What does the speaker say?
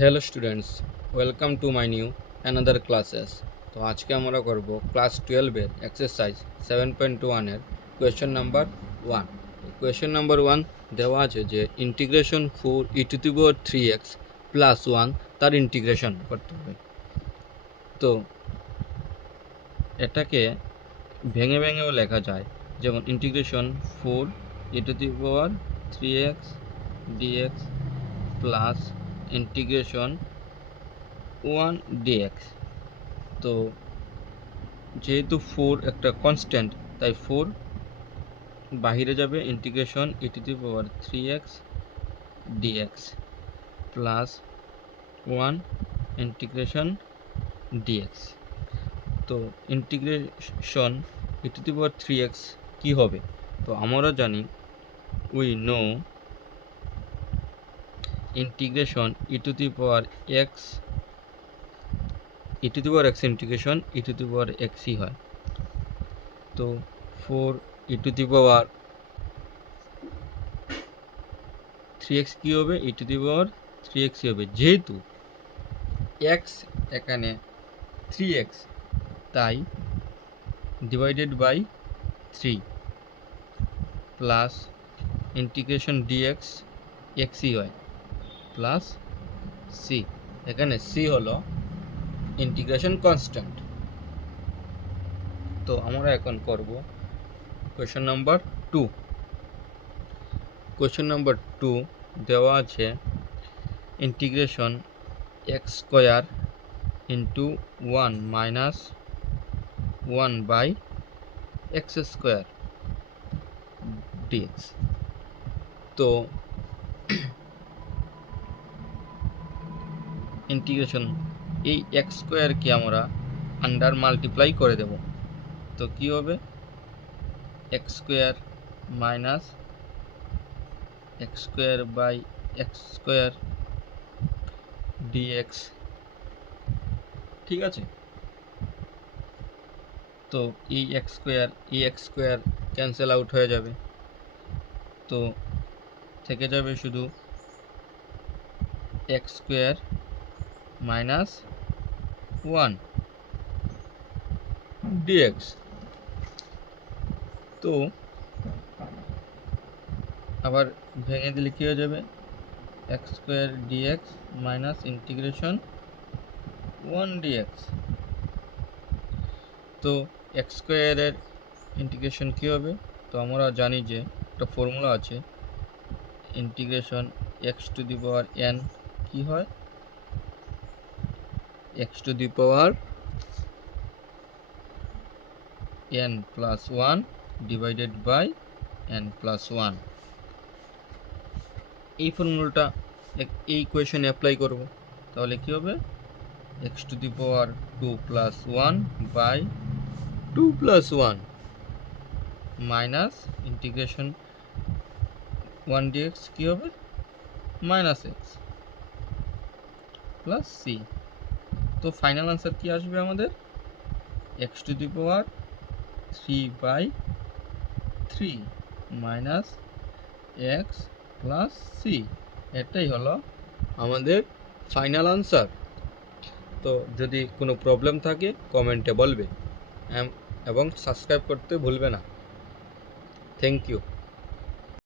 Hello students, welcome to my new another classes. তো আজকে আমরা করব ক্লাস 12-এর এক্সারসাইজ 7.1-এর কোয়েশ্চেন নাম্বার 1। কোয়েশ্চেন নাম্বার 1 দেওয়া আছে যে ইন্টিগ্রেশন 4e⁻³ প্লাস 1 তার ইন্টিগ্রেশন করতে হবে। তো এটাকে ভেঙে ভেঙেও লেখা যায়, যেমন integration 4e⁻³ dx plus integration 1 dx। তো যেহেতু 4 একটা কনস্ট্যান্ট, তাই 4 বাহিরে যাবে, integration e⁻³ dx plus 1 integration dx। তো ইন্টিগ্রেশন e⁻³ কি হবে? তো আমরা জানি, we know integration e⁻x integration e⁻xই হয়। তো 4e⁻3x কি হবে? e⁻3x হবে। যেহেতু x এখানে 3x, তাই divided by 3 plus integration dx xই হয় প্লাস c। এখানে c হলো ইন্টিগ্রেশন কনস্ট্যান্ট। তো আমরা এখন করব কোয়েশ্চেন নাম্বার 2। কোয়েশ্চেন নাম্বার 2 দেওয়া আছে integration x² into 1 minus 1/x² dx। তো ইন্টিগ্রেশন এই x² আমরা আন্ডার মাল্টিপ্লাই করে দেব। তো কি হবে? x² minus x²/x² dx। ঠিক আছে? তো এই x² ক্যান্সেল আউট হয়ে যাবে। তো থেকে যাবে শুধু x² মাইনাস 1 dx। তো আবার ভেঙে দিলে কী হয়ে যাবে? x² dx minus integration 1 dx। তো x² এর ইন্টিগ্রেশন কী হবে? তো আমরা জানি যে একটা ফর্মুলা আছে, ইন্টিগ্রেশন x⁴n কি হয়? x⁴n plus 1 divided by n plus 1। এই ফর্মুলাটা এই কোয়েশনে অ্যাপ্লাই করব। তাহলে কি হবে? x⁴2 plus 1 by 2 plus 1 minus integration 1 dx কি হবে? Minus x plus c। তো ফাইনাল আনসার কি আসবে আমাদের? x⁴3/3 minus x plus c। এটাই হলো আমাদের ফাইনাল আনসার। তো যদি কোনো প্রবলেম থাকে কমেন্টে বলবে এবং সাবস্ক্রাইব করতে ভুলবে না। Thank you.